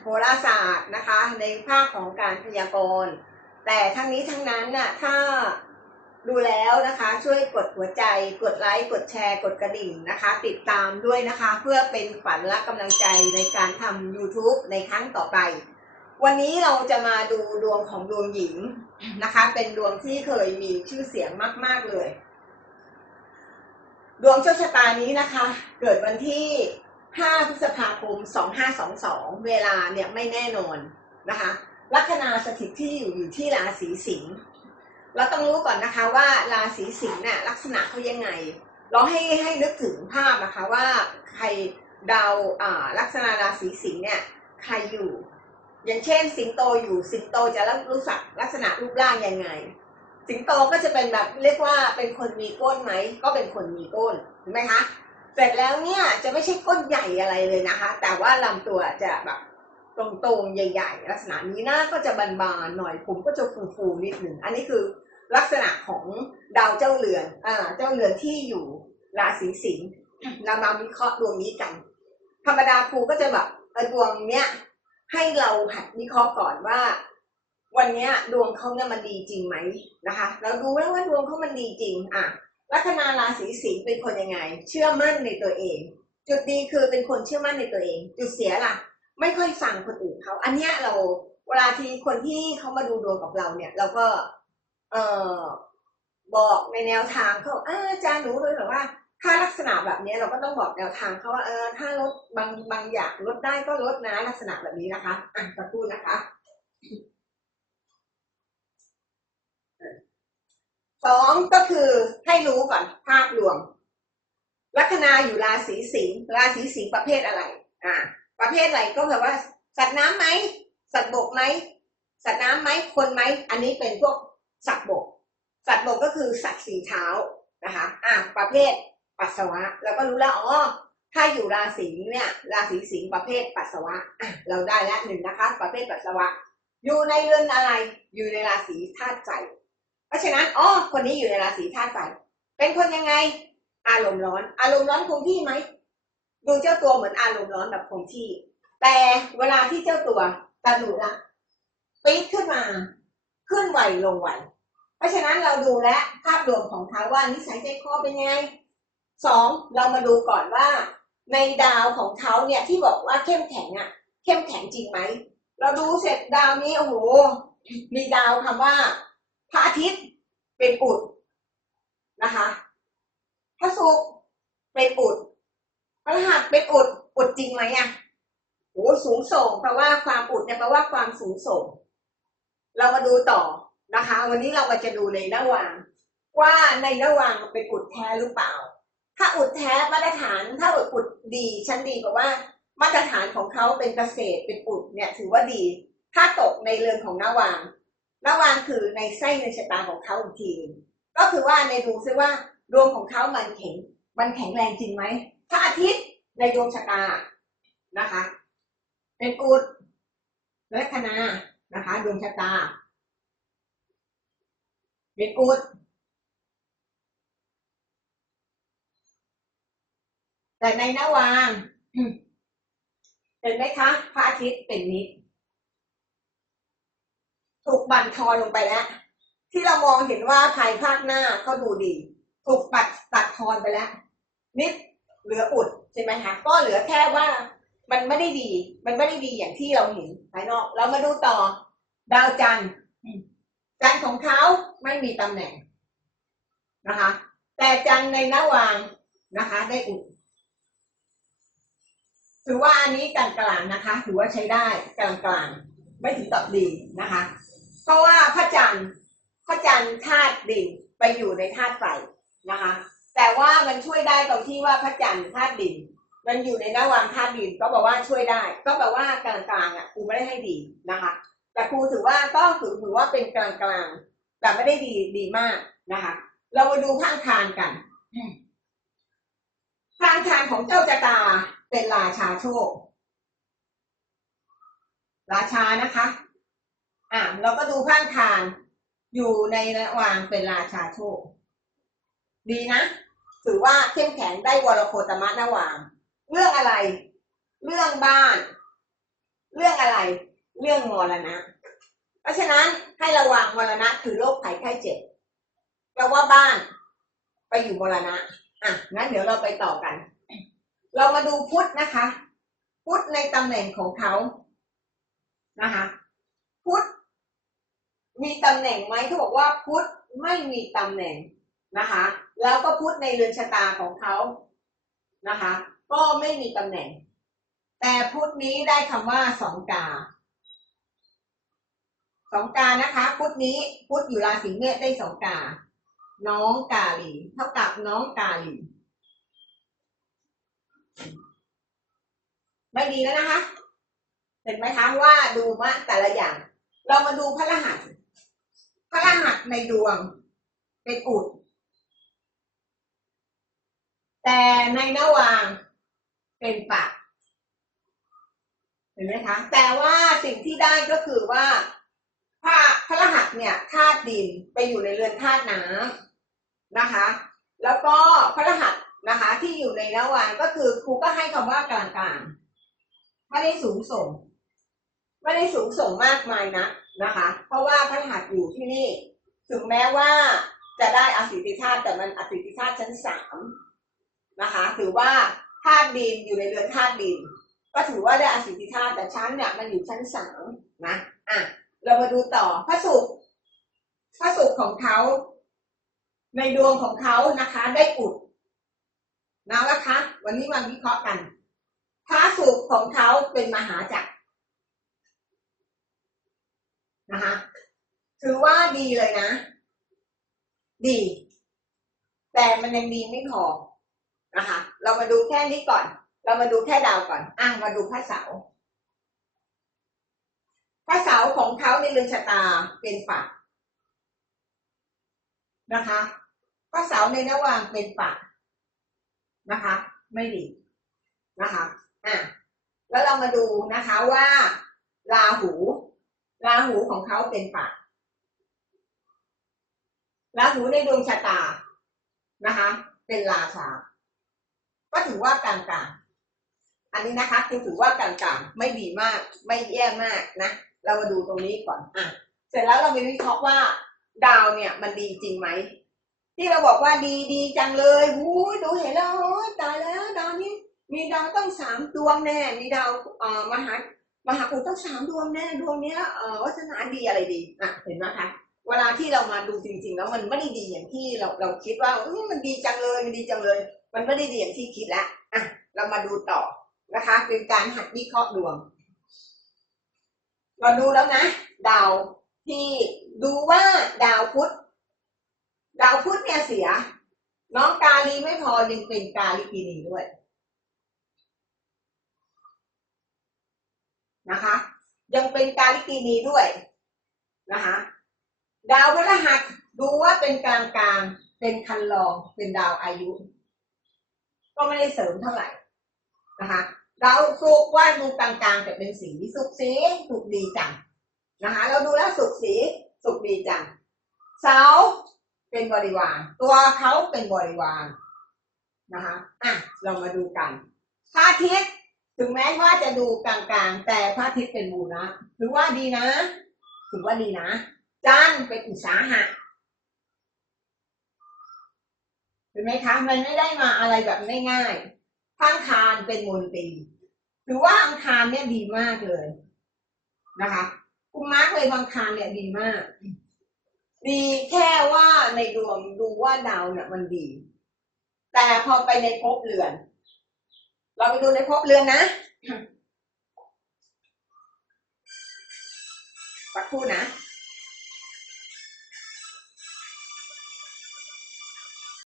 โหราศาสตร์นะคะ ในภาคของการพยากรณ์ แต่ทั้งนี้ทั้งนั้นน่ะถ้าดูแล้วนะคะช่วยกดหัวใจ กดไลค์ กดแชร์ กดกระดิ่งนะคะ ติดตามด้วยนะคะ เพื่อเป็นขวัญและกำลังใจในการทำ YouTube ในครั้งต่อไป วันนี้เราจะมาดูดวงของดวงหญิงนะคะ เป็นดวงที่เคยมีชื่อเสียงมาก ๆ เลย ดวงโชคชะตานี้นะคะ เกิดวันที่ 5พฤษภาคม 2522 เวลาเนี่ยไม่แน่นอนนะคะลัคนาสถิตที่อยู่อยู่ที่ราศีสิงห์เราต้องรู้ก่อนนะคะว่าราศีสิงห์เนี่ยลักษณะเขายังไงเราให้ให้นึกถึงภาพนะคะว่าใครดาวอ่าลักษณะราศีสิงห์เนี่ยใครอยู่ อย่างเช่น สิงโตอยู่สิงโตจะรู้สักลักษณะรูปร่างยังไง สิงโตก็จะเป็นแบบเรียกว่าเป็นคนมีก้นไหมก็เป็นคนมีก้นเห็นไหมคะ เสร็จแล้วเนี่ยจะไม่ใช่ก้นใหญ่อะไรเลยนะคะ แต่ว่าลำตัวจะแบบตรงๆใหญ่ๆลักษณะนี้หน้าก็จะบานๆหน่อยผมก็จะฟูๆนิดหนึ่งอันนี้คือลักษณะของดาวเจ้าเรือนอ่าเจ้าเรือนที่อยู่ราศีสิงห์เรามาวิเคราะห์ดวงนี้กัน ธรรมดาครูก็จะแบบดวงเนี้ยให้เราหัดวิเคราะห์ก่อนว่า วันเนี้ยดวงเขาเนี่ยมันดีจริงไหมนะคะ เราดูแล้วว่าดวงเขามันดีจริง อะ ลัคนาราศีสิงห์เป็นคนยังไง เชื่อมั่นในตัวเอง จุดดีคือเป็นคนเชื่อมั่นในตัวเอง จุดเสียล่ะ ไม่ค่อยฟังคนอื่นเขาอันเนี้ยเราเวลาที่คนที่เขามาดูดวงกับเราเนี่ย เราก็เออบอกในแนวทางเขาอาอาจารย์หนูเลยหรอว่าถ้าลักษณะแบบนี้เราก็ต้องบอกแนวทางเขาว่าเออถ้าลดบางบางอย่างลดได้ก็ลดนะ ลักษณะแบบนี้นะคะอะจะพูดนะคะสองก็คือ ให้รู้ก่อนภาพรวม ลัคนาอยู่ราศีสิงห์ราศีสิงห์ประเภทอะไร อ่า ประเภทอะไรก็แบบว่า สัตว์น้ำไหมสัตว์บกไหมสัตว์น้ำไหมคนไหมอันนี้เป็นพวกสัตว์บก สัตว์บกก็คือสัตว์สีเท้านะคะ อ่า ประเภทปัสสาวะเราก็รู้แล้วอ๋อถ้าอยู่ราศีเนี่ย ราศีสิงห์ประเภทปัสสาวะอะเราได้แล้วหนึ่งนะคะ ประเภทปัสสาวะ อยู่ในเรือนอะไร อยู่ในราศีธาตุไฟ เพราะฉะนั้นอ๋อคนนี้อยู่ในราศีธาตุไฟเป็นคนยังไง อารมณ์ร้อน อารมณ์ร้อนคงที่ไหมดูเจ้าตัวเหมือนอารมณ์ร้อนแบบคงที่ แต่เวลาที่เจ้าตัวตะหนุละปี๊ดขึ้นมาขึ้นไหวลงไหว เพราะฉะนั้นเราดูแลวภาพรวมของเขาว่านิสัยใจคอเป็นยังไงสองเรามาดูก่อนว่า ในดาวของเขาเนี่ยที่บอกว่าเข้มแข็งอะเข้มแข็งจริงไหม เราดูเสร็จดาวนี้โอ้โหมีดาวคำว่า พระอาทิตย์เป็นอุดนะคะพระศุกร์เป็นอุดพระรหัสเป็นอุดอุดจริงไหมอะโอ้สูงส่งแปลว่าความอุดเนี่ยแปลว่าความสูงส่ง เรามาดูต่อนะคะ วันนี้เราก็จะดูในระหว่าง ว่าในระหว่างเป็นอุดแท้หรือเปล่า ถ้าอุดแท้มาตรฐานถ้าอุดอุดดีชั้นดีกว่าว่า มาตรฐานของเขาเป็นเกษตรเป็นอุดเนี่ยถือว่าดี ถ้าตกในเรือนของนาวาง ระวางคือในไส้ในชะตาของเขาอีกทีก็คือว่าในดวงซิว่าดวงของเขามันแข็งมันแข็งแรงจริงไหมพระอาทิตย์ในดวงชะตานะคะ เป็นอุดลัคนานะคะดวงชะตา เป็นอุดแต่ในนวางเห็นไหมคะพระอาทิตย์เป็นนิด ถูกบั่นทอนลงไปแล้ว ที่เรามองเห็นว่าภายภาคหน้าเขาดูดี ถูกปัดตัดทอนไปแล้ว นิดเหลืออุดใช่ไหมคะก็เหลือแค่ว่ามันไม่ได้ดี มันไม่ได้ดีอย่างที่เราเห็นภายนอก เรามาดูต่อดาวจันทร์จันทร์ของเขาไม่มีตำแหน่งนะคะ แต่จันทร์ในนวางนะคะ ได้อุดถือว่าอันนี้กลางๆนะคะ ถือว่าใช้ได้กลางๆไม่ถึงกับดีนะคะ เพราะว่าพระจันทร์พระจันทร์ธาตุดินไปอยู่ในธาตุไฟนะคะ แต่ว่ามันช่วยได้ตรงที่ว่าพระจันทร์ธาตุดิน มันอยู่ในระหว่างธาตุดินก็บอกว่าช่วยได้ ก็แปลว่ากลางๆอะครูไม่ได้ให้ดีนะคะ แต่ครูถือว่าก็ถือถือว่าเป็นกลางๆแต่ไม่ได้ดีดีมากนะคะ เรามาดูพระอังคารกันพระอังคารของเจ้าจตาเป็นราชาโชค ราชานะคะ อะเราก็ดูข้างคานอยู่ในระหว่างเป็นราชาโชค ดีนะ ถือว่าเข้มแข็งได้วรโคตมะนวางเรื่องอะไร เรื่องบ้าน เรื่องอะไร เรื่องมรณะ เพราะฉะนั้นให้ระวังมรณะคือโรคภัยไข้เจ็บแปลว่าบ้าน ไปอยู่มรณะ อะงั้นเดี๋ยวเราไปต่อกัน เรามาดูพุทธนะคะ พุทธในตำแหน่งของเขานะคะ พุทธ มีตำแหน่งไหมเขาบอกว่าพุทธไม่มีตำแหน่งนะคะ แล้วก็พุทธในเรือนชะตาของเขานะคะ ก็ไม่มีตำแหน่ง แต่พุทธนี้ได้คำว่าสองกาสองกานะคะ พุทธนี้พุทธอยู่ราศีเมษได้สองกา น้องกาลีเท่ากับน้องกาลีไม่ดีแล้วนะคะ เห็นไหมคะว่าดูมาแต่ละอย่าง เรามาดูพระรหัส พระรหัสในดวงเป็นอุด แต่ในนวางเป็นปากเห็นไหมคะ แต่ว่าสิ่งที่ได้ก็คือว่าพระพระรหัสเนี่ยธาตุดินไปอยู่ในเรือนธาตุน้ำนะคะ แล้วก็พระรหัสนะคะ ที่อยู่ในระหว่างก็คือครูก็ให้คำว่ากลางๆไม่ได้สูงส่ง ไม่ได้สูงส่งมากมายนะ นะคะ เพราะว่าพระรหัสอยู่ที่นี่ ถึงแม้ว่าจะได้อสิทธิธาตุแต่มันอสิทธิธาตุชั้นสามนะคะ ถือว่าธาตุดินอยู่ในเรือนธาตุดิน ก็ถือว่าได้อสิทธิธาตุแต่ชั้นเนี่ยมันอยู่ชั้นสามนะอะเรามาดูต่อพระศุกร์พระศุกร์ของเขาในดวงของเขานะคะ ได้อุดนะนะคะ วันนี้มาวิเคราะห์กันพระศุกร์ของเขาเป็นมหาจักร นะคะถือว่าดีเลยนะ ดี แต่มันยังดีไม่พอนะคะ เรามาดูแค่นี้ก่อน เรามาดูแค่ดาวก่อนอะมาดูพระเสาร์พระเสาร์ของเขาในเรือนชะตาเป็นฝักนะคะพระเสาร์ในนวางเป็นฝักนะคะ ไม่ดีนะคะอะแล้วเรามาดูนะคะว่าราหู ราหูของเขาเป็นฝักราหูในดวงชะตานะคะ เป็นราชา ก็ถือว่ากลางๆอันนี้นะคะคือถือว่ากลางๆไม่ดีมาก ไม่แย่มากนะ เรามาดูตรงนี้ก่อนอะเสร็จแล้วเราไปวิเคราะห์ว่า ดาวเนี่ยมันดีจริงไหมที่เราบอกว่าดีดีจังเลยหูดูเห็นแล้วโอ๊ยตายแล้ว ดาวนี้ มีดาวต้องสามดวงแน่ มีดาวเอ่อมหา มหาอุดต้องสามดวงแน่ดวงเนี้ยเออวัฒนาดีอะไรดีอะเห็นไหมคะเวลาที่เรามาดูจริง ๆ แล้วมันไม่ได้ดีอย่างที่เราเราคิดว่าเอ้ยมันดีจังเลยมันดีจังเลย มันไม่ได้ดีอย่างที่คิดแล้วอะเรามาดูต่อนะคะ เป็นการหัดวิเคราะห์ดวง เราดูแล้วนะ ดาวที่ดูว่าดาวพุธดาวพุธเนี่ยเสีย น้องกาลีไม่พอยังเป็นกาลิกินีด้วย นะคะ ยังเป็นกาลิกินีด้วยนะคะดาวพฤหัสดูว่าเป็นกลางกลางๆเป็นคันรองเป็นดาวอายุ ก็ไม่ได้เสริมเท่าไหร่นะคะดาวสุกว่าดูกลางๆแต่เป็นสีสุกสีสุกดีจังนะคะเราดูแล้วสุกสีสุกดีจังเสาเป็นบริวาร ตัวเขาเป็นบริวารนะคะอะเรามาดูกันพระอาทิตย์ ถึงแม้ว่าจะดูกลางๆ แต่พระอาทิตย์เป็นบูนะถือว่าดีนะ ถือว่าดีนะจันเป็นอุตสาหะเห็นไหมคะ มันไม่ได้มาอะไรแบบง่ายๆข้างคารเป็นมนตรีถือว่าอังคารเนี่ยดีมากเลยนะคะคุณมาร์กเลยบางคารเนี่ยดีมาก ดีแค่ว่าในดวงดูว่าดาวเนี่ยมันดี แต่พอไปในภพเรือน เราไปดูในภพเรือนนะสักครู่นะ